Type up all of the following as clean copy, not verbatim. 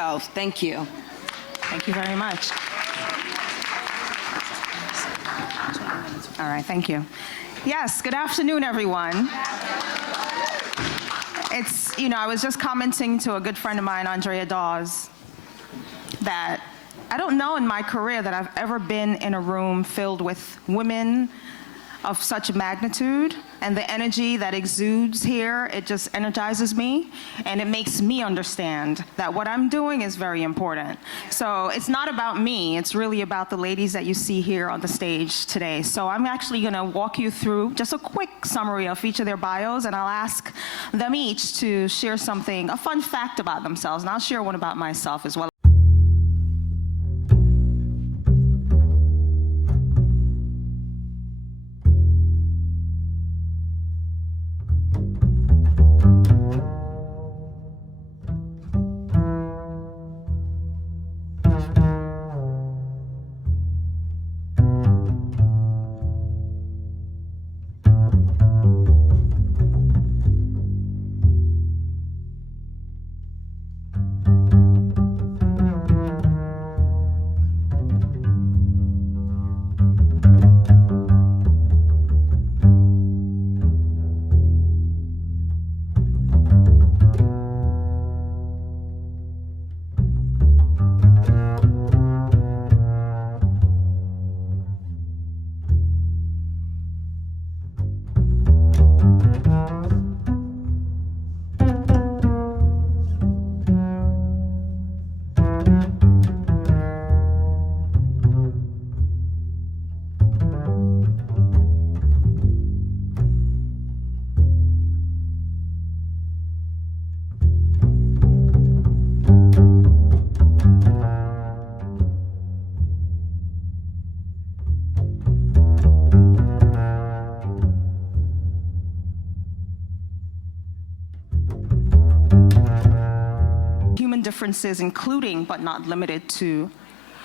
Oh, thank you. Thank you very much. All right, thank you. Yes, good afternoon, everyone. I was just commenting to a good friend of mine, Andrea Dawes, that I don't know in my career that I've ever been in a room filled with women of such magnitude, and the energy that exudes here, it just energizes me, and it makes me understand that what I'm doing is very important. So it's not about me, it's really about the ladies that you see here on the stage today. So I'm actually gonna walk you through just a quick summary of each of their bios, and I'll ask them each to share something, a fun fact about themselves, and I'll share one about myself as well. Differences including, but not limited to,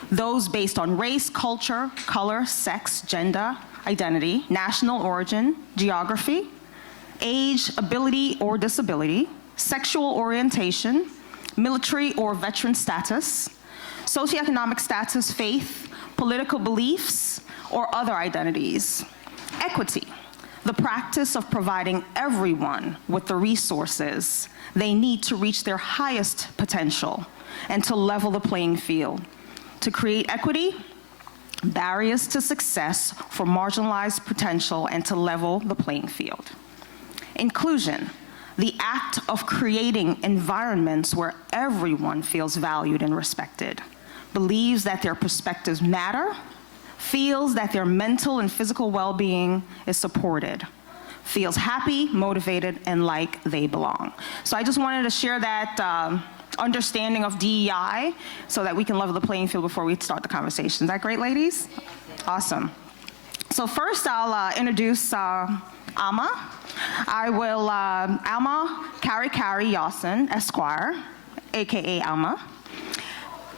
those based on race, culture, color, sex, gender, identity, national origin, geography, age, ability or disability, sexual orientation, military or veteran status, socioeconomic status, faith, political beliefs, or other identities. Equity, the practice of providing everyone with the resources they need to reach their highest potential and to level the playing field. To create equity, barriers to success for marginalized potential, and to level the playing field. Inclusion, the act of creating environments where everyone feels valued and respected, believes that their perspectives matter, feels that their mental and physical well-being is supported, feels happy, motivated, and like they belong. So I just wanted to share that understanding of DEI so that we can level the playing field before we start the conversation. Is that great, ladies? Awesome. So first I'll introduce Alma. I will, Alma Kari Yawson, Esquire, AKA Alma.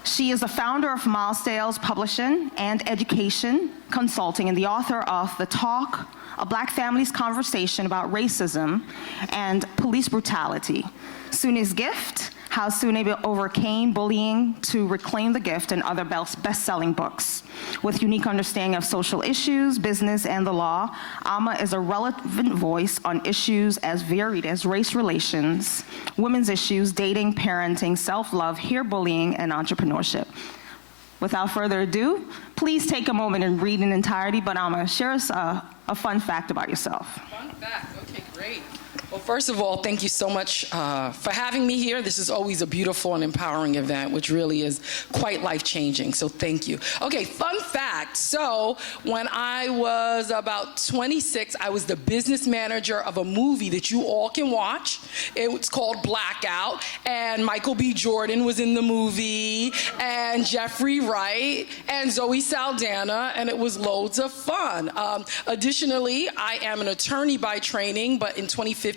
She is the founder of Milesdale's Publishing and Education Consulting and the author of The Talk, A Black Family's Conversation About Racism and Police Brutality, Sune's Gift, How Sune Overcame Bullying to Reclaim the Gift, and other best-selling books. With unique understanding of social issues, business, and the law, Alma is a relevant voice on issues as varied as race relations, women's issues, dating, parenting, self-love, hair bullying, and entrepreneurship. Without further ado, please take a moment and read in entirety, but Alma, share us a fun fact about yourself. Fun fact, okay, great. Well, first of all, thank you so much for having me here. This is always a beautiful and empowering event, which really is quite life-changing, so thank you. Okay, fun fact. So when I was about 26, I was the business manager of a movie that you all can watch. It's called Blackout, and Michael B. Jordan was in the movie, and Jeffrey Wright, and Zoe Saldana, and it was loads of fun. Additionally, I am an attorney by training, but in 2015,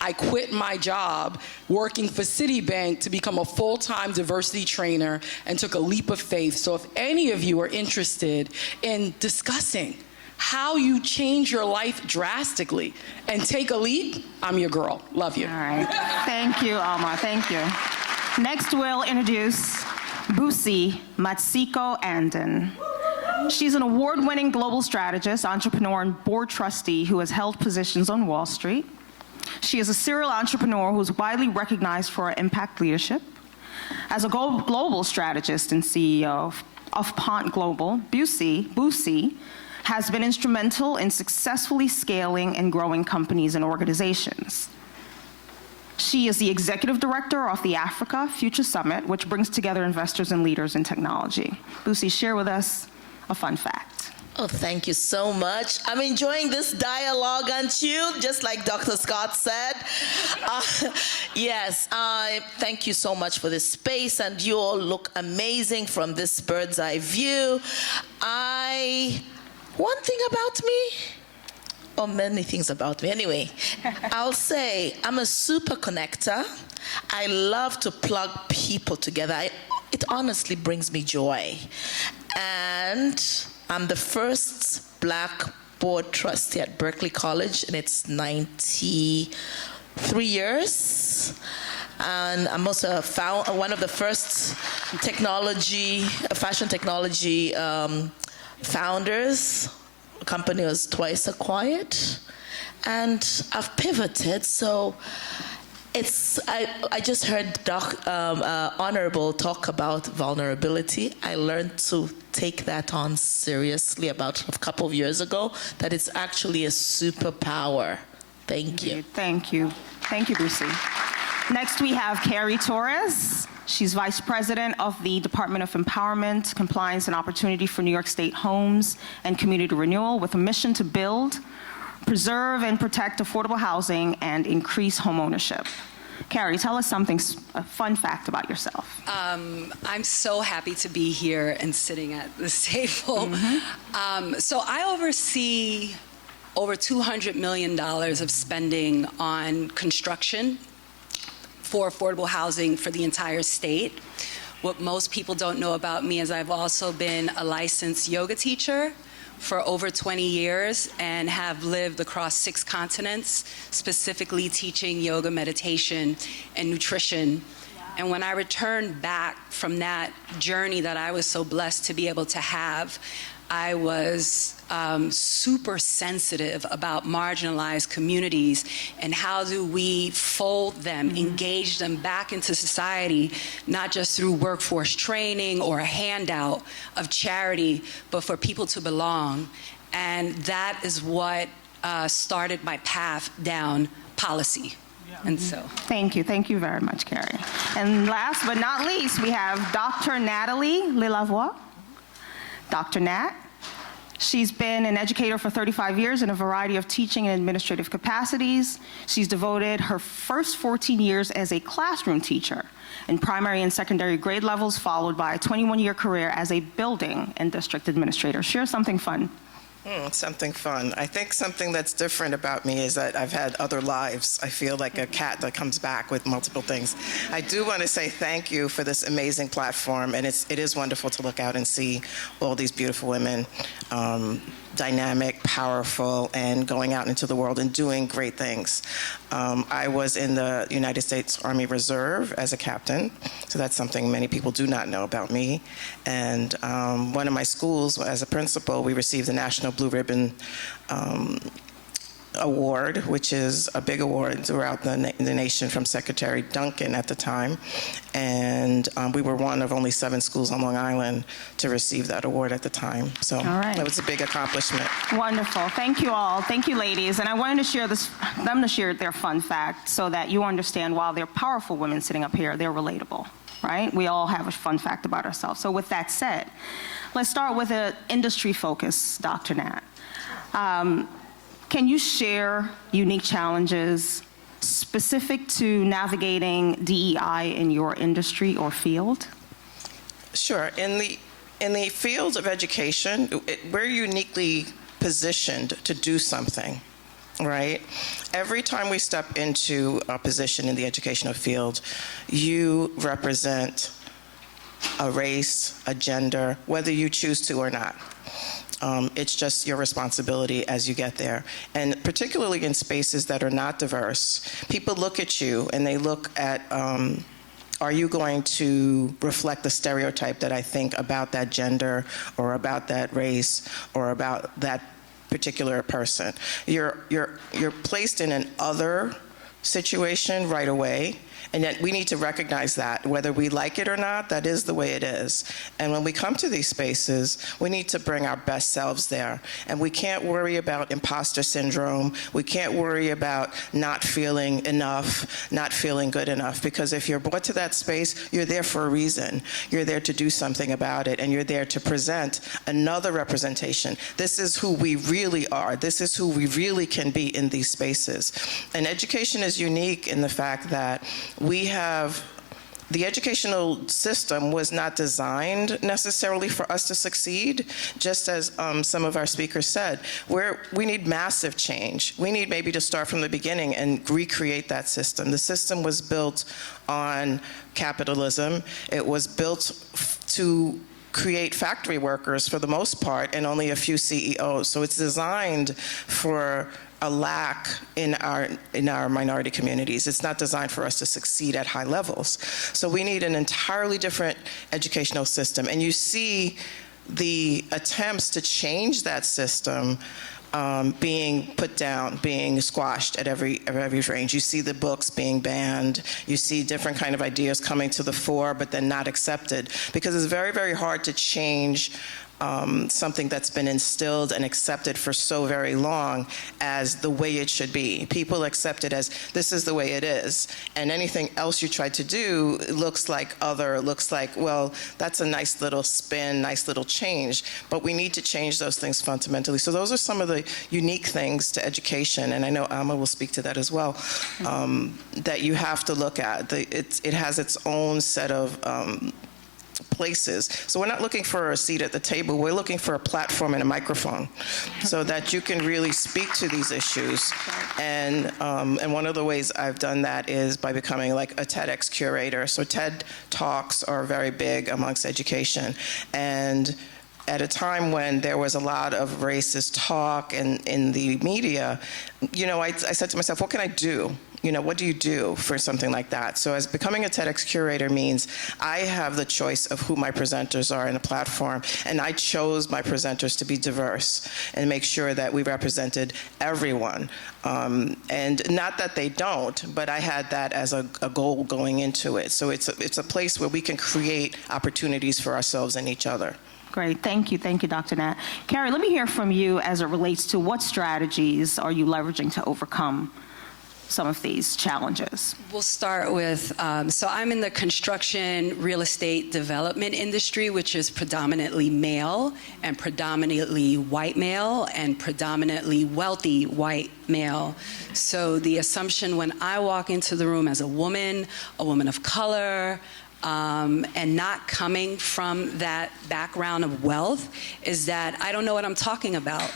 I quit my job working for Citibank to become a full-time diversity trainer and took a leap of faith. So if any of you are interested in discussing how you change your life drastically and take a leap, I'm your girl. Love you. All right. Thank you, Alma. Thank you. Next, we'll introduce Busi Matsiko Anden. She's an award-winning global strategist, entrepreneur, and board trustee who has held positions on Wall Street. She is a serial entrepreneur who is widely recognized for her impact leadership. As a global strategist and CEO of Pont Global, Busi has been instrumental in successfully scaling and growing companies and organizations. She is the executive director of the Africa Future Summit, which brings together investors and leaders in technology. Busi, share with us a fun fact. Oh, thank you so much. I'm enjoying this dialogue, aren't you? Just like Dr. Scott said. Yes, thank you so much for this space, and you all look amazing from this bird's eye view. One thing about me, or many things about me. Anyway, I'll say I'm a super connector. I love to plug people together. It honestly brings me joy. And I'm the first Black board trustee at Berkeley College, and it's 93 years. And I'm also one of the first fashion technology founders. The company was twice acquired, and I've pivoted. So I just heard Honorable talk about vulnerability. I learned to take that on seriously about a couple of years ago, that it's actually a superpower. Thank you. Thank you. Thank you, Busi. Next, we have Carrie Torres. She's Vice President of the Department of Empowerment, Compliance, and Opportunity for New York State Homes and Community Renewal, with a mission to build, preserve, and protect affordable housing and increase home ownership. Carrie, tell us something, a fun fact about yourself. I'm so happy to be here and sitting at this table. So I oversee over $200 million of spending on construction for affordable housing for the entire state. What most people don't know about me is I've also been a licensed yoga teacher for over 20 years and have lived across 6 continents, specifically teaching yoga, meditation, and nutrition. And when I returned back from that journey that I was so blessed to be able to have, I was super sensitive about marginalized communities and how do we fold them, engage them back into society, not just through workforce training or a handout of charity, but for people to belong. And that is what started my path down policy. And so. Thank you very much, Carrie. And last but not least, we have Dr. Natalie Lilavoie. Dr. Nat. She's been an educator for 35 years in a variety of teaching and administrative capacities. She's devoted her first 14 years as a classroom teacher in primary and secondary grade levels, followed by a 21-year career as a building and district administrator. Share something fun. Something fun. I think something that's different about me is that I've had other lives. I feel like a cat that comes back with multiple things. I do want to say thank you for this amazing platform, and it is wonderful to look out and see all these beautiful women, dynamic, powerful, and going out into the world and doing great things. I was in the United States Army Reserve as a captain, so that's something many people do not know about me. And one of my schools, as a principal, we received the National Blue Ribbon Award, which is a big award throughout the nation from Secretary Duncan at the time. And we were one of only 7 schools on Long Island to receive that award at the time. So that was a big accomplishment. Wonderful. Thank you all. Thank you, ladies. And I wanted to share them to share their fun fact so that you understand while they're powerful women sitting up here, they're relatable, right? We all have a fun fact about ourselves. So with that said, let's start with an industry focus, Dr. Nat. Can you share unique challenges specific to navigating DEI in your industry or field? Sure. In the field of education, we're uniquely positioned to do something, right? Every time we step into a position in the educational field, you represent a race, a gender, whether you choose to or not. It's just your responsibility as you get there. And particularly in spaces that are not diverse, people look at you and they look at are you going to reflect the stereotype that I think about that gender or about that race or about that particular person? You're placed in an other situation right away, and yet we need to recognize that, whether we like it or not, that is the way it is. And when we come to these spaces, we need to bring our best selves there. And we can't worry about imposter syndrome. We can't worry about not feeling enough, not feeling good enough, because if you're brought to that space, you're there for a reason. You're there to do something about it, and you're there to present another representation. This is who we really are. This is who we really can be in these spaces. And education is unique in the fact that the educational system was not designed necessarily for us to succeed, just as some of our speakers said. We need massive change. We need maybe to start from the beginning and recreate that system. The system was built on capitalism. It was built to create factory workers for the most part and only a few CEOs. So it's designed for a lack in our minority communities. It's not designed for us to succeed at high levels. So we need an entirely different educational system. And you see the attempts to change that system being put down, being squashed at every range. You see the books being banned. You see different kind of ideas coming to the fore, but then not accepted, because it's very, very hard to change something that's been instilled and accepted for so very long as the way it should be. People accept it as this is the way it is, and anything else you try to do looks like other, looks like, well, that's a nice little spin, nice little change, but we need to change those things fundamentally. So those are some of the unique things to education, and I know Alma will speak to that as well, that you have to look at. It has its own set of places. So we're not looking for a seat at the table. We're looking for a platform and a microphone so that you can really speak to these issues. And one of the ways I've done that is by becoming like a TEDx curator. So TED Talks are very big amongst education. And at a time when there was a lot of racist talk in the media, I said to myself, what can I do? What do you do for something like that? So as becoming a TEDx curator means I have the choice of who my presenters are in a platform, and I chose my presenters to be diverse and make sure that we represented everyone. And not that they don't, but I had that as a goal going into it. So it's a place where we can create opportunities for ourselves and each other. Great, thank you, Dr. Nat. Carrie, let me hear from you as it relates to what strategies are you leveraging to overcome some of these challenges? We'll start with, so I'm in the construction real estate development industry, which is predominantly male and predominantly white male and predominantly wealthy white male. So the assumption when I walk into the room as a woman of color, and not coming from that background of wealth is that I don't know what I'm talking about.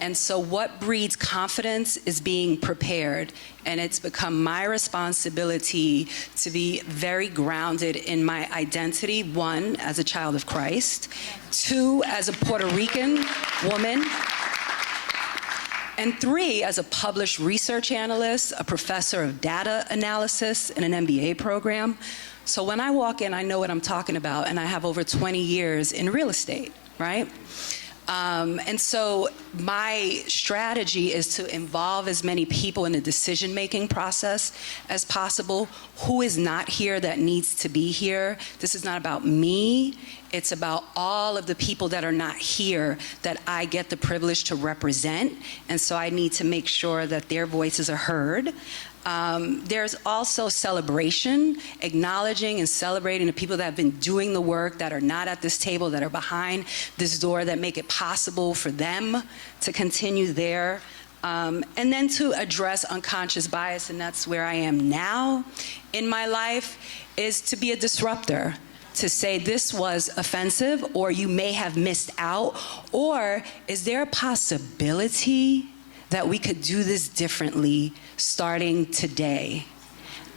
And so what breeds confidence is being prepared. And it's become my responsibility to be very grounded in my identity, 1, as a child of Christ, 2, as a Puerto Rican woman, and 3, as a published research analyst, a professor of data analysis in an MBA program. So when I walk in, I know what I'm talking about, and I have over 20 years in real estate, right? And so my strategy is to involve as many people in the decision-making process as possible. Who is not here that needs to be here? This is not about me. It's about all of the people that are not here that I get the privilege to represent. And so I need to make sure that their voices are heard. There's also celebration, acknowledging and celebrating the people that have been doing the work, that are not at this table, that are behind this door, that make it possible for them to continue there. And then to address unconscious bias, and that's where I am now in my life, is to be a disruptor. To say this was offensive, or you may have missed out, or is there a possibility that we could do this differently starting today?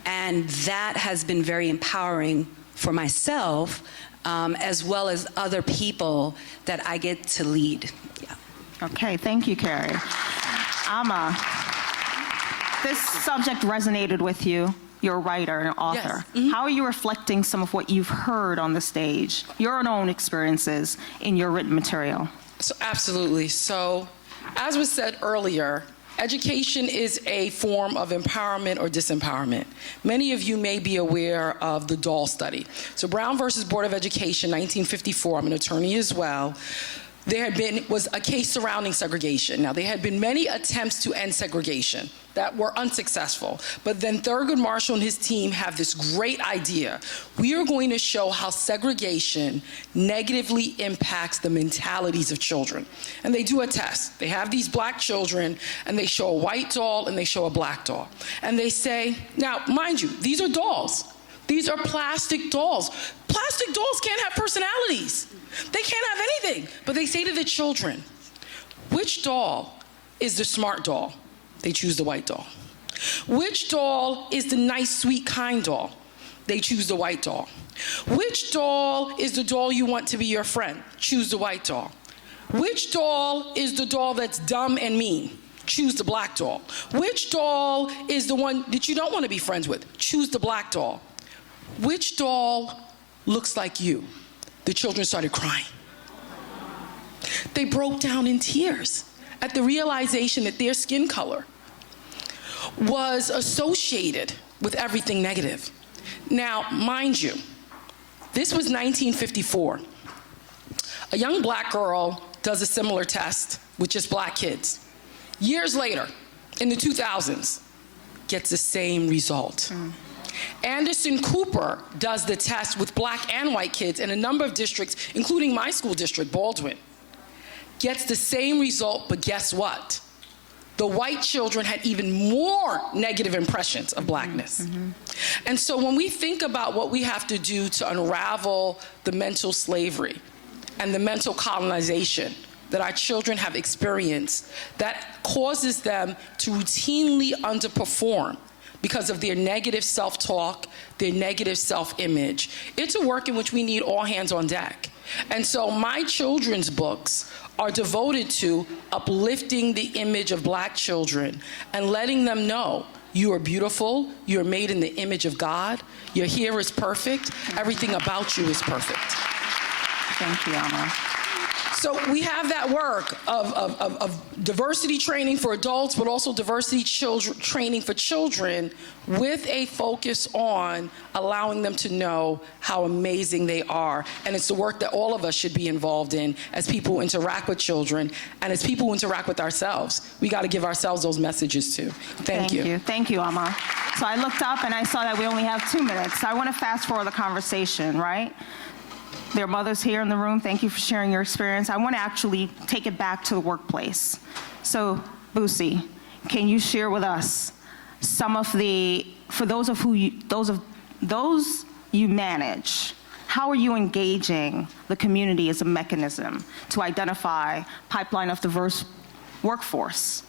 And that has been very empowering for myself, as well as other people that I get to lead. Yeah. Okay, thank you, Carrie. Amma, this subject resonated with you. you're a writer and an author. Yes. How are you reflecting some of what you've heard on the stage, your own experiences in your written material? So absolutely. So as was said earlier, education is a form of empowerment or disempowerment. Many of you may be aware of the Dahl study. So Brown versus Board of Education, 1954, I'm an attorney as well. There was a case surrounding segregation. Now, there had been many attempts to end segregation that were unsuccessful. But then Thurgood Marshall and his team have this great idea. We are going to show how segregation negatively impacts the mentalities of children. And they do a test. They have these black children, and they show a white doll, and they show a black doll. And they say, now, mind you, these are dolls. These are plastic dolls. Plastic dolls can't have personalities. They can't have anything. But they say to the children, which doll is the smart doll? They choose the white doll. Which doll is the nice, sweet, kind doll? They choose the white doll. Which doll is the doll you want to be your friend? Choose the white doll. Which doll is the doll that's dumb and mean? Choose the black doll. Which doll is the one that you don't want to be friends with? Choose the black doll. Which doll looks like you? The children started crying. They broke down in tears at the realization that their skin color was associated with everything negative. Now, mind you, this was 1954. A young black girl does a similar test with just black kids. Years later, in the 2000s, gets the same result. Anderson Cooper does the test with black and white kids in a number of districts, including my school district, Baldwin. Gets the same result, but guess what? The white children had even more negative impressions of blackness. And so when we think about what we have to do to unravel the mental slavery and the mental colonization that our children have experienced, that causes them to routinely underperform because of their negative self-talk, their negative self-image. It's a work in which we need all hands on deck. And so my children's books are devoted to uplifting the image of black children and letting them know you are beautiful, you're made in the image of God, your hair is perfect, everything about you is perfect. Thank you, Amma. So we have that work of diversity training for adults, but also diversity training for children with a focus on allowing them to know how amazing they are. And it's the work that all of us should be involved in as people who interact with children and as people who interact with ourselves. We got to give ourselves those messages too. Thank you. Thank you, Amma. So I looked up and I saw that we only have 2 minutes. So I want to fast forward the conversation, right? There are mothers here in the room. Thank you for sharing your experience. I want to actually take it back to the workplace. So, Boosie, can you share with us some of the, for those you manage, how are you engaging the community as a mechanism to identify pipeline of diverse workforce?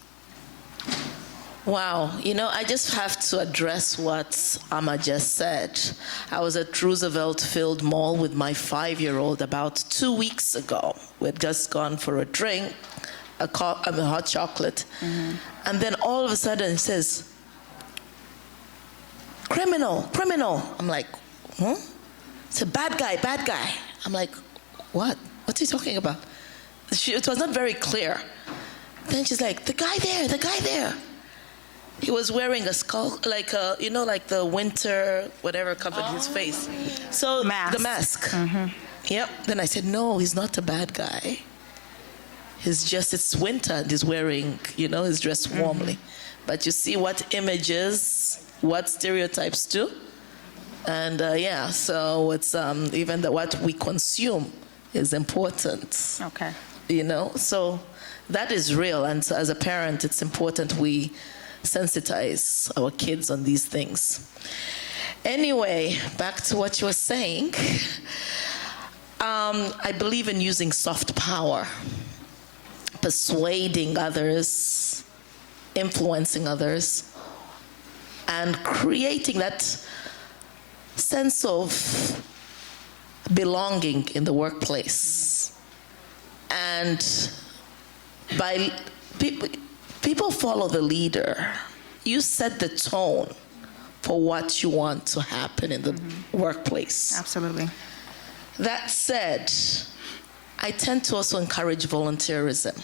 Wow, you know, I just have to address what Amma just said. I was at Roosevelt Field Mall with my 5-year-old about 2 weeks ago. We'd just gone for a drink, a hot chocolate, and then all of a sudden it says, criminal, criminal. I'm like, huh? It's a bad guy, bad guy. I'm like, what? What's he talking about? It was not very clear. Then she's like, the guy there, the guy there. He was wearing a skull, like you know, like the winter, whatever covered his face. So the mask. Yep. Then I said, no, he's not a bad guy. It's winter and he's wearing, you know, he's dressed warmly. But you see what images, what stereotypes do. And yeah, so it's even what we consume is important. Okay. You know, so that is real. And so as a parent, it's important we sensitize our kids on these things. Anyway, back to what you were saying. I believe in using soft power, persuading others, influencing others, and creating that sense of belonging in the workplace. And by people follow the leader. You set the tone for what you want to happen in the workplace. Absolutely. That said, I tend to also encourage volunteerism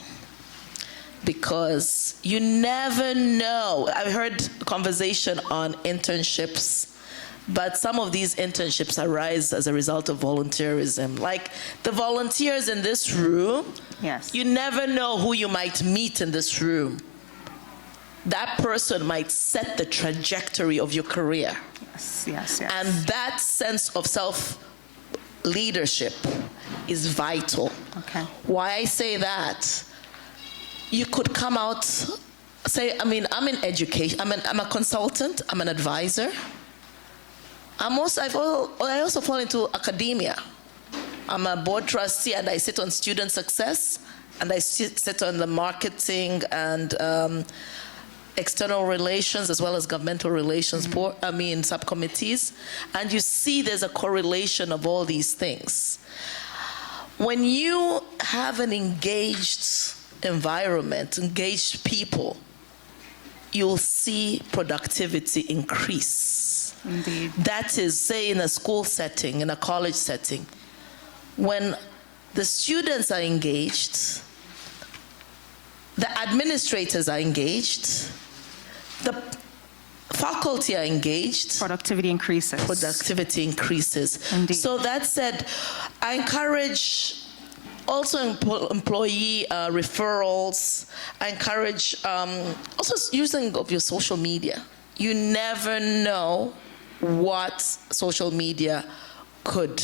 because you never know. I heard a conversation on internships, but some of these internships arise as a result of volunteerism. Like the volunteers in this room, Yes. you never know who you might meet in this room. That person might set the trajectory of your career. Yes, yes, yes. And that sense of self-leadership is vital. Okay. Why I say that, you could come out, say, I'm in education, I'm a consultant, I'm an advisor. I also fall into academia. I'm a board trustee and I sit on student success and I sit on the marketing and external relations as well as governmental relations subcommittees, and you see there's a correlation of all these things. When you have an engaged environment, engaged people, you'll see productivity increase. Indeed. That is, say, in a school setting, in a college setting, when the students are engaged, the administrators are engaged, the faculty are engaged, Productivity increases. productivity increases. Indeed. So that said, I encourage also employee referrals. I encourage also using of your social media. You never know what social media could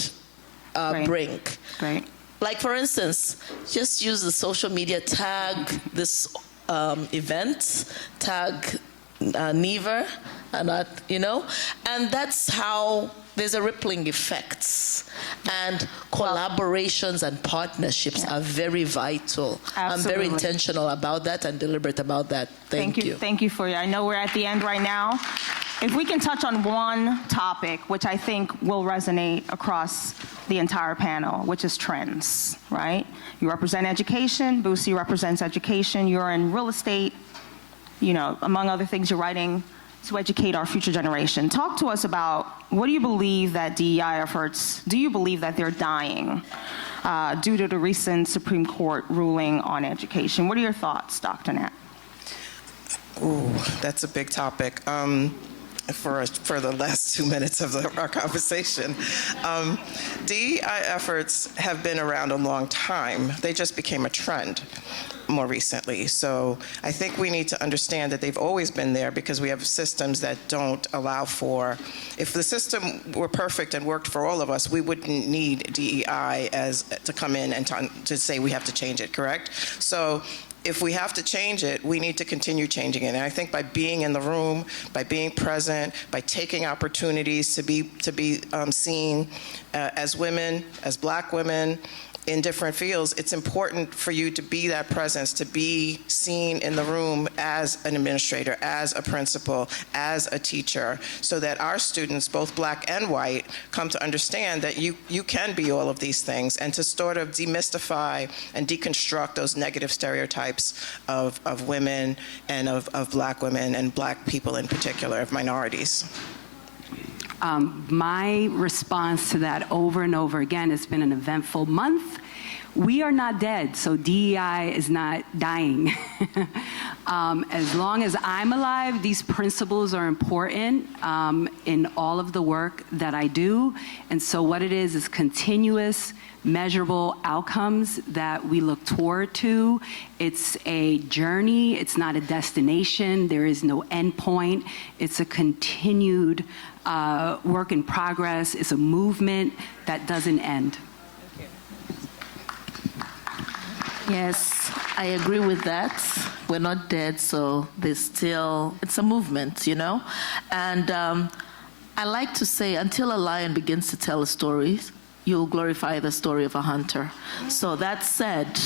bring. Great. Like, for instance, just use the social media, tag this event, tag Neva, and and that's how there's a rippling effect. And collaborations and partnerships are very vital. I'm very Absolutely. intentional about that and deliberate about that. Thank you. Thank you for you. I know we're at the end right now. If we can touch on one topic, which I think will resonate across the entire panel, which is trends, right? You represent education, Boosie represents education, you're in real estate, among other things, you're writing to educate our future generation. Talk to us about, what do you believe that DEI efforts, do you believe that they're dying due to the recent Supreme Court ruling on education? What are your thoughts, Dr. Nat? Ooh, that's a big topic. For the last 2 minutes of our conversation. DEI efforts have been around a long time. They just became a trend more recently. So I think we need to understand that they've always been there because we have systems that don't allow for, if the system were perfect and worked for all of us, we wouldn't need DEI to come in and to say we have to change it, correct? So if we have to change it, we need to continue changing it. And I think by being in the room, by being present, by taking opportunities to be seen as women, as Black women, in different fields, it's important for you to be that presence, to be seen in the room as an administrator, as a principal, as a teacher, so that our students, both Black and white, come to understand that you can be all of these things, and to sort of demystify and deconstruct those negative stereotypes of women and of Black women and Black people in particular, of minorities. My response to that over and over again, it's been an eventful month. We are not dead, so DEI is not dying. As long as I'm alive, these principles are important in all of the work that I do. And so what it is continuous, measurable outcomes that we look toward to. It's a journey, it's not a destination, there is no end point. It's a continued work in progress. It's a movement that doesn't end. Yes, I agree with that. We're not dead, so it's a movement, And I like to say, until a lion begins to tell a story, you'll glorify the story of a hunter. So that said,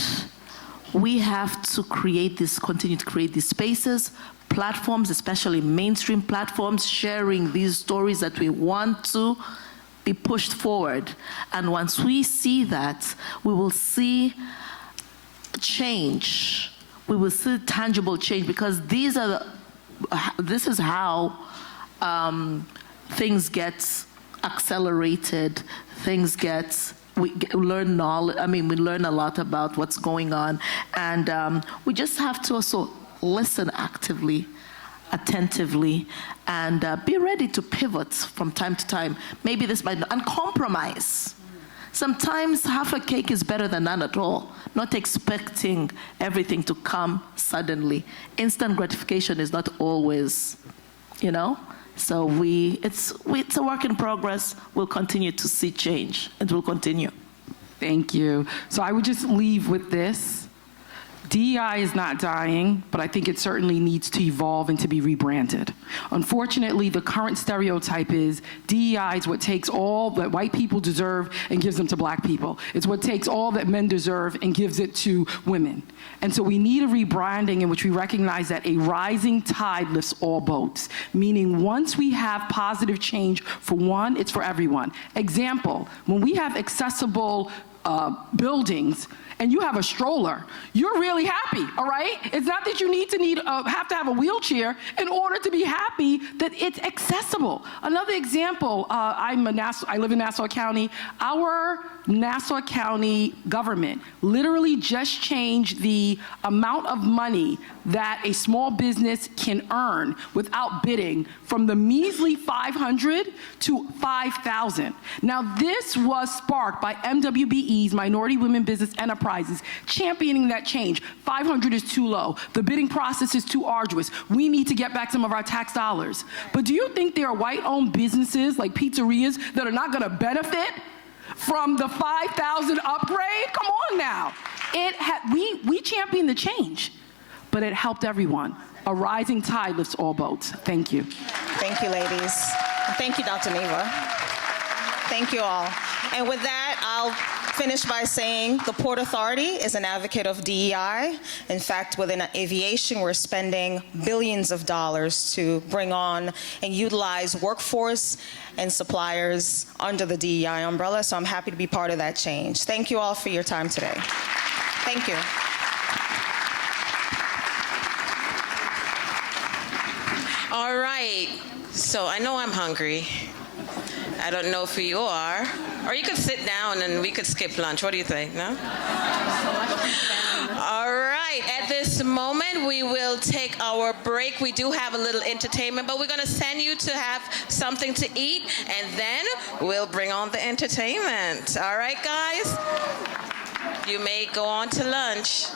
we have to continue to create these spaces, platforms, especially mainstream platforms, sharing these stories that we want to be pushed forward. And once we see that, we will see change. We will see tangible change, because this is how things get accelerated, we learn knowledge. I mean, we learn a lot about what's going on, and we just have to also listen actively, attentively, and be ready to pivot from time to time. Maybe this might, and compromise. Sometimes half a cake is better than none at all. Not expecting everything to come suddenly. Instant gratification is not always, So it's a work in progress. We'll continue to see change. It will continue. Thank you. So I would just leave with this. DEI is not dying, but I think it certainly needs to evolve and to be rebranded. Unfortunately, the current stereotype is DEI is what takes all that white people deserve and gives them to black people. It's what takes all that men deserve and gives it to women. And so we need a rebranding in which we recognize that a rising tide lifts all boats, meaning once we have positive change for one, it's for everyone. Example, when we have accessible buildings, and you have a stroller, you're really happy, all right? It's not that you have to have a wheelchair in order to be happy that it's accessible. Another example, I live in Nassau County. Our Nassau County government literally just changed the amount of money that a small business can earn without bidding from the measly $500 to $5,000. Now, this was sparked by MWBE's Minority Women Business Enterprises championing that change. $500 is too low. The bidding process is too arduous. We need to get back some of our tax dollars. But do you think there are white-owned businesses like pizzerias that are not going to benefit from the 5,000 upgrade? Come on now. We championed the change, but it helped everyone. A rising tide lifts all boats. Thank you. Thank you, ladies. Thank you, Dr. Neva. Thank you all. And with that, I'll finish by saying the Port Authority is an advocate of DEI. In fact, within aviation, we're spending billions of dollars to bring on and utilize workforce and suppliers under the DEI umbrella, so I'm happy to be part of that change. Thank you all for your time today. Thank you. All right, so I know I'm hungry. I don't know if you are. Or you could sit down and we could skip lunch. What do you think, no? All right, at this moment, we will take our break. We do have a little entertainment, but we're gonna send you to have something to eat, and then we'll bring on the entertainment. All right, guys? You may go on to lunch.